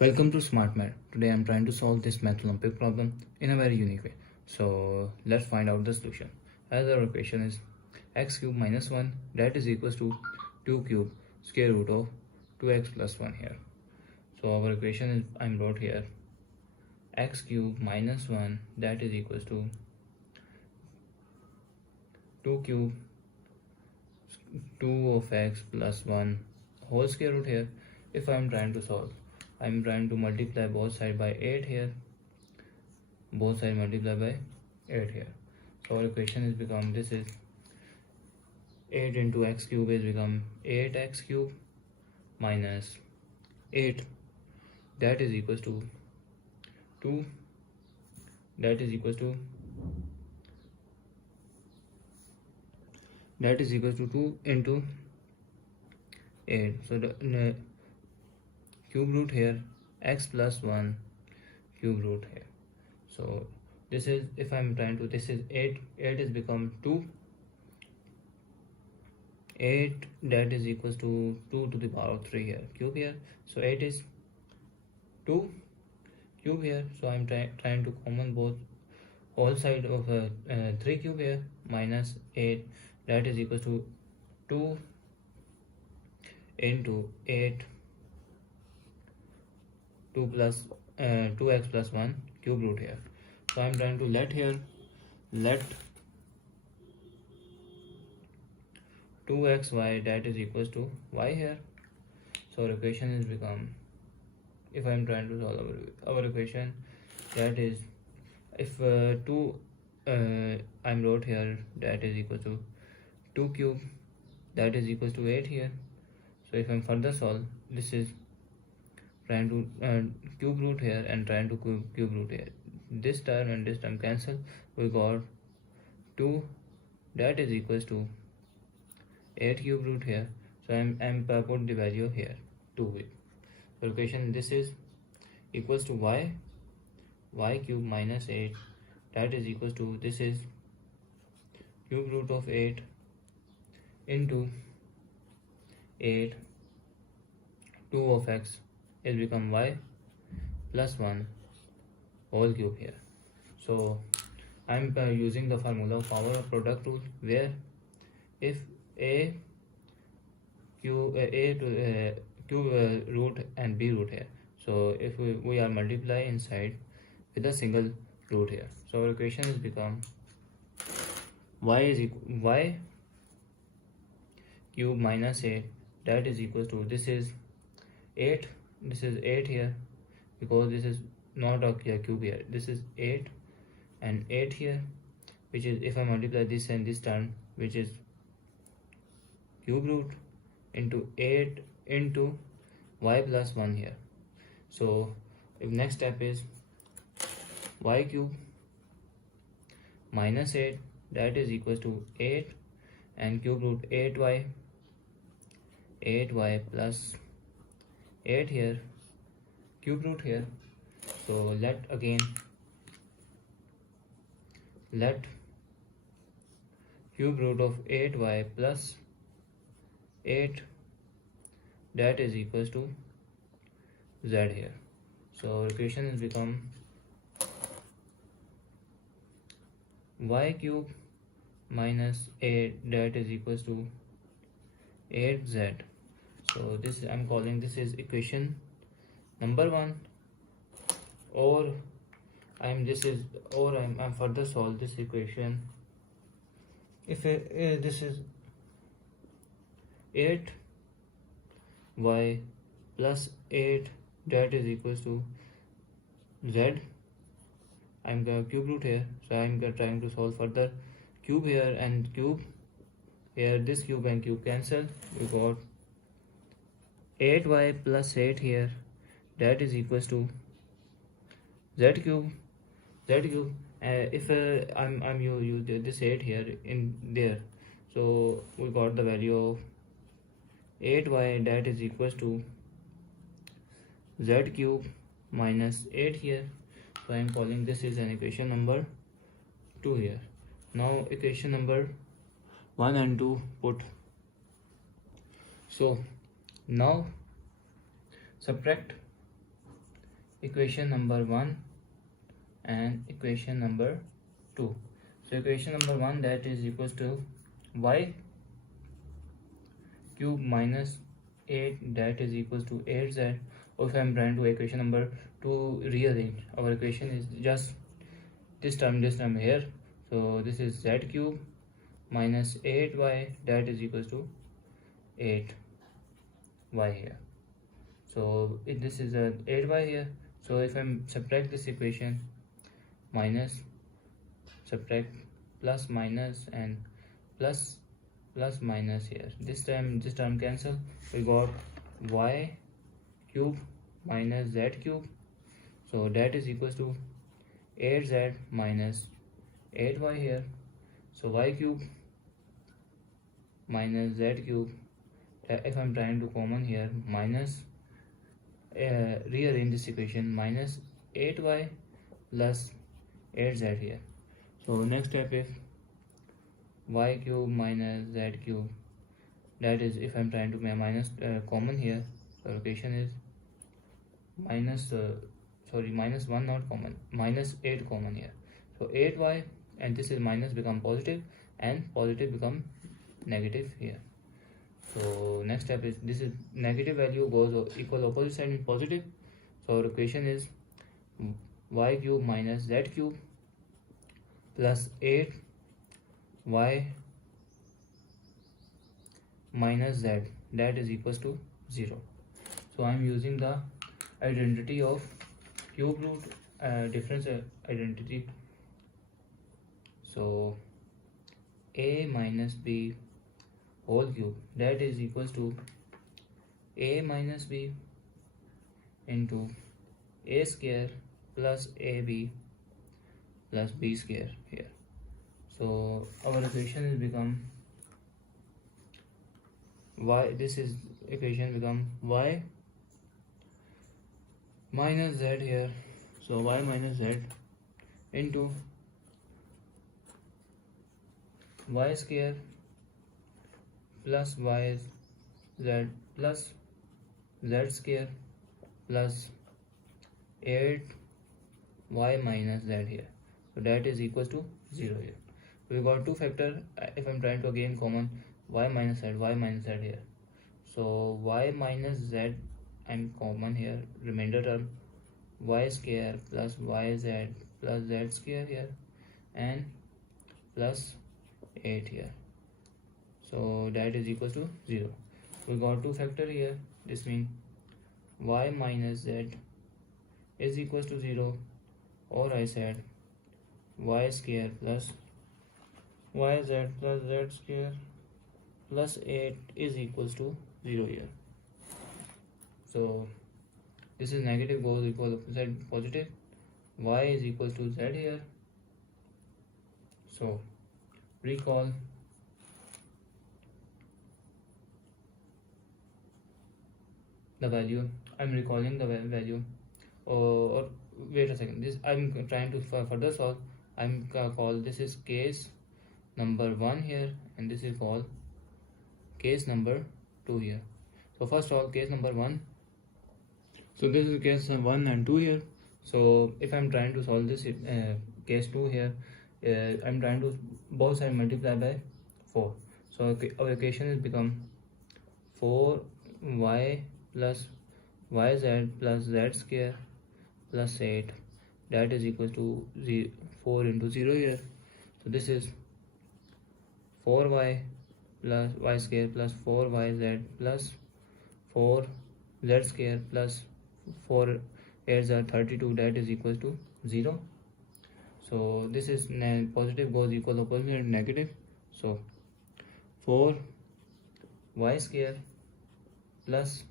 Welcome to Smart Math. Today I'm trying to solve this math Olympic problem in a very unique way. So let's find out the solution. As our equation is x cube minus 1 that is equals to 2 cube square root of 2x plus 1 here. So our equation is I'm wrote here x cube minus 1 that is equals to 2 cube 2 of x plus 1 whole square root here. If I'm trying to solve, I'm trying to multiply both sides by 8 here. Both sides multiply by 8 here. So our equation is become this is 8 into x cube is become 8x cube minus 8 that is equals to 2 that is equals to 2 into 8. So the cube root here x plus 1 cube root here. So this is, if I'm trying to, this is 8 is become 2, 8 that is equals to 2 to the power of 3 here, cube here. So 8 is 2 cube here. So I'm trying to common both whole side of 3 cube here minus 8 that is equals to 2 into 8 2 plus 2x plus 1 cube root here. So I'm trying to let 2xy that is equals to y here. So our equation is become, if I'm trying to solve our equation, that is if 2 I'm wrote here that is equal to 2 cube that is equals to 8 here. So if I'm further solve, this is trying to cube root here and trying to cube root here. This term and this term cancel. We got 2 that is equals to 8 cube root here. So I'm put the value here 2 with. So equation this is equals to y cube minus 8 that is equals to, this is cube root of 8 into 8 2 of x is become y plus 1 whole cube here. So I'm using the formula of power of product rule, where if a cube root and b root here, so if we are multiply inside with a single root here. So our equation is become y cube minus 8 that is equals to, this is 8 here, because this is not a cube here, this is 8 and 8 here, which is, if I multiply this and this term, which is cube root into 8 into y plus 1 here. So if next step is y cube minus 8 that is equals to 8 and cube root 8y plus 8 here, cube root here. So let cube root of 8y plus 8 that is equals to z here. So equation has become y cube minus 8 that is equals to 8z. So this I'm calling, this is equation number 1, or I'm further solve this equation. If this is 8y plus 8 that is equals to z, I'm going cube root here, so I'm trying to solve further cube here and cube here, this cube and cube cancel. We got 8y plus 8 here that is equals to z cube. If I'm use this 8 here in there, so we got the value of 8y that is equals to z cube minus 8 here. So I'm calling this is an equation number 2 here. Now equation number 1 and 2 put. So now subtract equation number 1 and equation number 2. So equation number 1, that is equals to y cube minus 8, that is equals to 8z. Or if I am trying to equation number 2 rearrange, our equation is just this term here. So this is z cube minus 8y, that is equals to 8y here. So this is a 8y here. So if I subtract this equation, minus, subtract, plus, minus, and plus minus here, this term cancel. We got y cube minus z cube, so that is equals to 8z minus 8y here. So y cube minus z cube, if I'm trying to common here, minus, rearrange this equation, minus 8y plus 8z here. So next step is y cube minus z cube, that is, if I'm trying to make minus common here, so equation is minus minus 1 not common, minus 8 common here. So 8y, and this is minus become positive, and positive become negative here. So next step is, this is negative value goes equal opposite side with positive. So our equation is y cube minus z cube plus 8y minus z, that is equals to 0. So I am using the identity of cube root difference identity. So a minus b whole cube, that is equals to a minus b into a square plus ab plus b square here. So our equation is become y, this is equation become y minus z here. So y minus z into y square plus y z plus z square plus 8y minus z here. So that is equals to 0 here. We got two factor. If I'm trying to again common, y minus z here. So y minus z and common here, remainder term y square plus yz plus z square here, and plus 8 here. So that is equals to 0. We got two factor here. This means y minus z is equals to 0, or I said y square plus yz plus z square plus 8 is equals to 0 here. So this is negative goes equal opposite positive, y is equals to z here. So recall the value. I'm recalling the value, or wait a second, this I'm trying to further solve. I'm call this is case number 1 here, and this is called case number 2 here. So first of all, case number 1. So this is case 1 and 2 here. So if I'm trying to solve this case 2 here, I'm trying to both sides multiply by 4. So our equation is become 4y plus yz plus z square plus 8, that is equal to 4 into 0 here. So this is 4y plus y square plus 4yz plus 4z square plus 4 8s are 32, that is equal to 0. So this is positive goes equal opposite and negative. So 4y square plus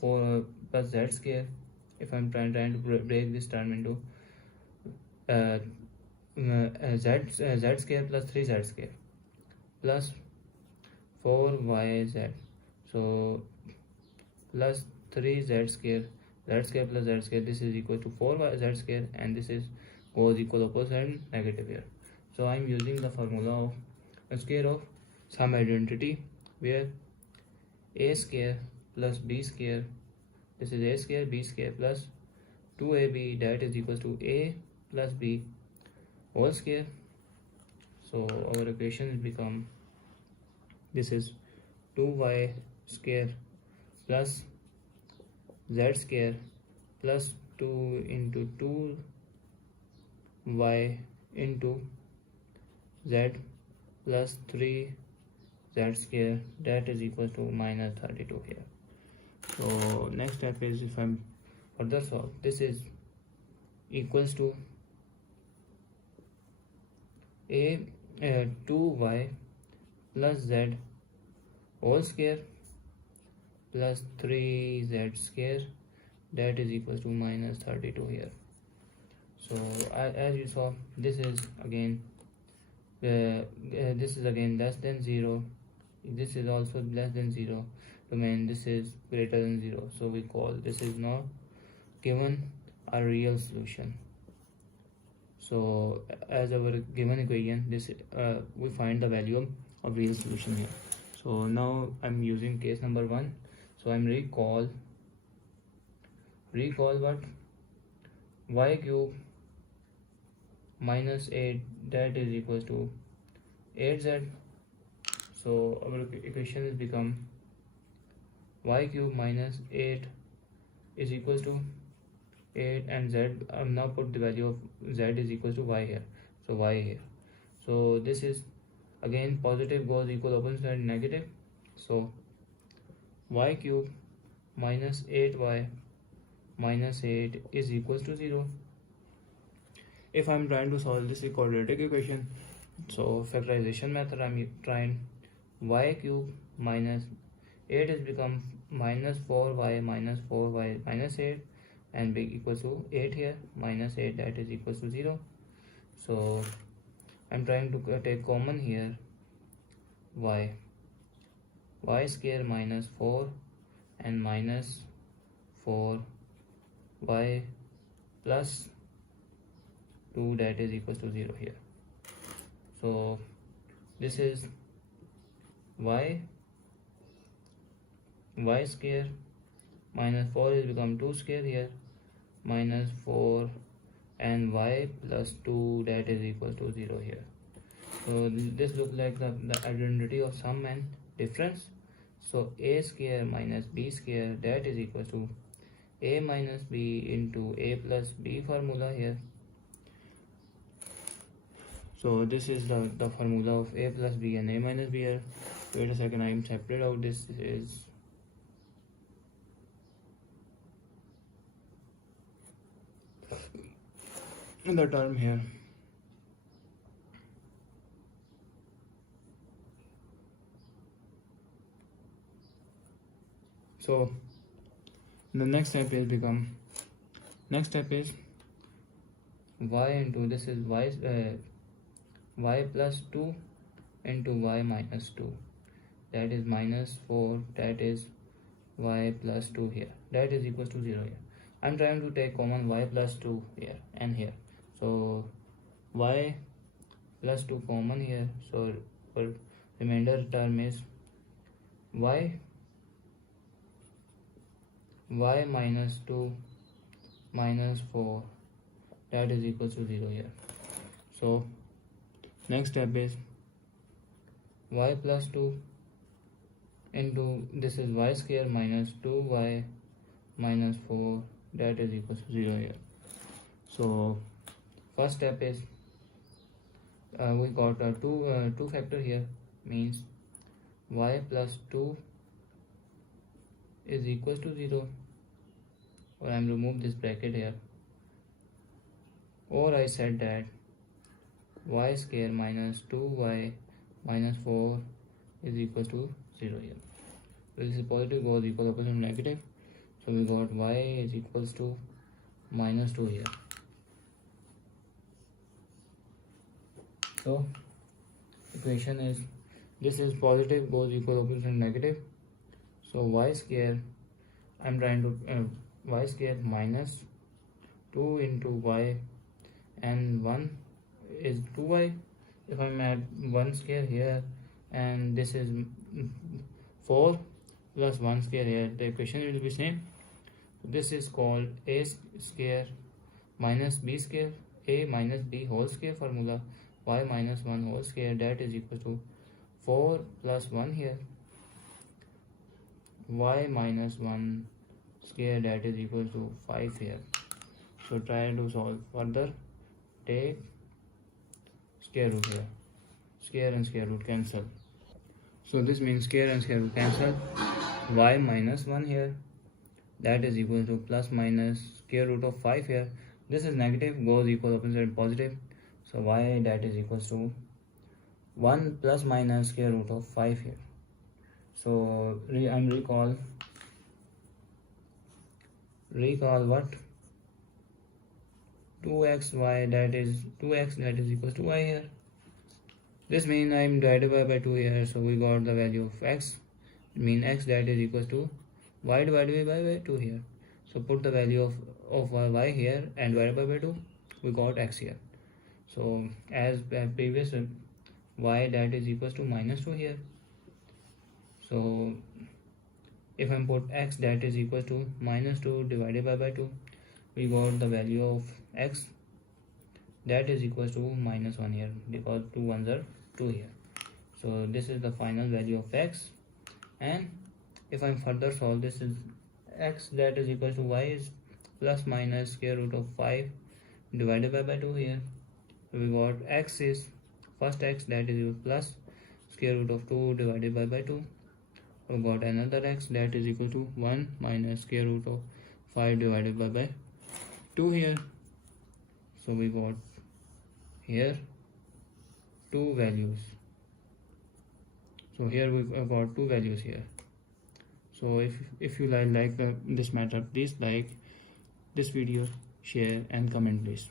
4 plus z square, if I'm trying to break this term into z square plus 3z square plus 4yz, so plus 3z square, z square plus z square, this is equal to 4yz square, and this is goes equal opposite and negative here. So I'm using the formula of a square of some identity, where a square plus b square this is a square b square plus 2ab, that is equals to a plus b whole square. So our equation become, this is 2y square plus z square plus 2 into 2y into z plus 3 z square, that is equals to minus 32 here. So next step is, if I'm further solve, this is equals to a 2y plus z whole square plus 3z square, that is equals to minus 32 here. So as you saw, this is again less than 0, this is also less than 0, domain this is greater than 0, so we call this is not given a real solution. So as our given equation, this we find the value of real solution here. So now I'm using case number 1. So I'm recall what, y cube minus 8, that is equals to 8z. So our equation is become y cube minus 8 is equals to 8, and z, now put the value of z is equals to y here, so y here. So this is again positive goes equal opposite side negative, so y cube minus 8y minus 8 is equals to 0. If I'm trying to solve this quadratic equation, so factorization method, I'm trying y cube minus 8 is become minus 4y minus 4y minus 8, and be equals to 8 here, minus 8, that is equals to 0. So I'm trying to take common here y square minus 4 and minus 4y plus 2, that is equals to 0 here. So this is y square minus 4 is become 2 square here, minus 4 and y plus 2, that is equals to 0 here. So this looks like the identity of sum and difference. So a square minus b square, that is equals to a minus b into a plus b formula here. So this is the formula of a plus b and a minus b here. Wait a second, I am separate out, this is the term here. So the next step is y into, this is y plus 2 into y minus 2, that is minus 4, that is y plus 2 here, that is equals to 0 here. I'm trying to take common y plus 2 here and here, so y plus 2 common here, so for remainder term is y minus 2 minus 4, that is equals to 0 here. So next step is y plus 2 into, this is y square minus 2y minus 4, that is equals to 0 here. So first step is we got a two factor here, means y plus 2 is equals to 0, or I'm remove this bracket here, or I said that y square minus 2y minus 4 is equals to 0 here. This is positive goes equal opposite negative, so we got y is equals to minus 2 here. So equation is, this is positive goes equal opposite negative, so y square, I'm trying to y square minus 2 into y, and 1 is 2y. If I'm at 1 square here, and this is 4 plus 1 square here, the equation will be same. This is called a square minus b square, a minus b whole square formula, y minus 1 whole square, that is equal to 4 plus 1 here, y minus 1 square, that is equal to 5 here. So try to solve further. Take square root here, square and square root cancel. So this means square and square root cancel. Y minus 1 here, that is equal to plus minus square root of 5 here. This is negative, goes equal opposite positive. So y that is equals to 1 plus minus square root of 5 here. So recall what? 2xy, that is 2x, that is equals to y here. This means I am divided by 2 here, so we got the value of x. It means x that is equals to y divided by 2 here. So put the value of y here and divided by 2, we got x here. So as previous, y that is equals to minus 2 here. So if I put x that is equal to minus 2 divided by 2, we got the value of x that is equals to minus 1 here, because 2 ones are 2 here. So this is the final value of x. And if I further solve, this is x that is equal to y is plus minus square root of 5 divided by 2 here. So we got x is first x that is plus square root of 2 divided by 2. We got another x that is equal to 1 minus square root of 5 divided by 2 here. So we got here 2 values. So here we got 2 values here. So if you like this matter, please like this video, share and comment please.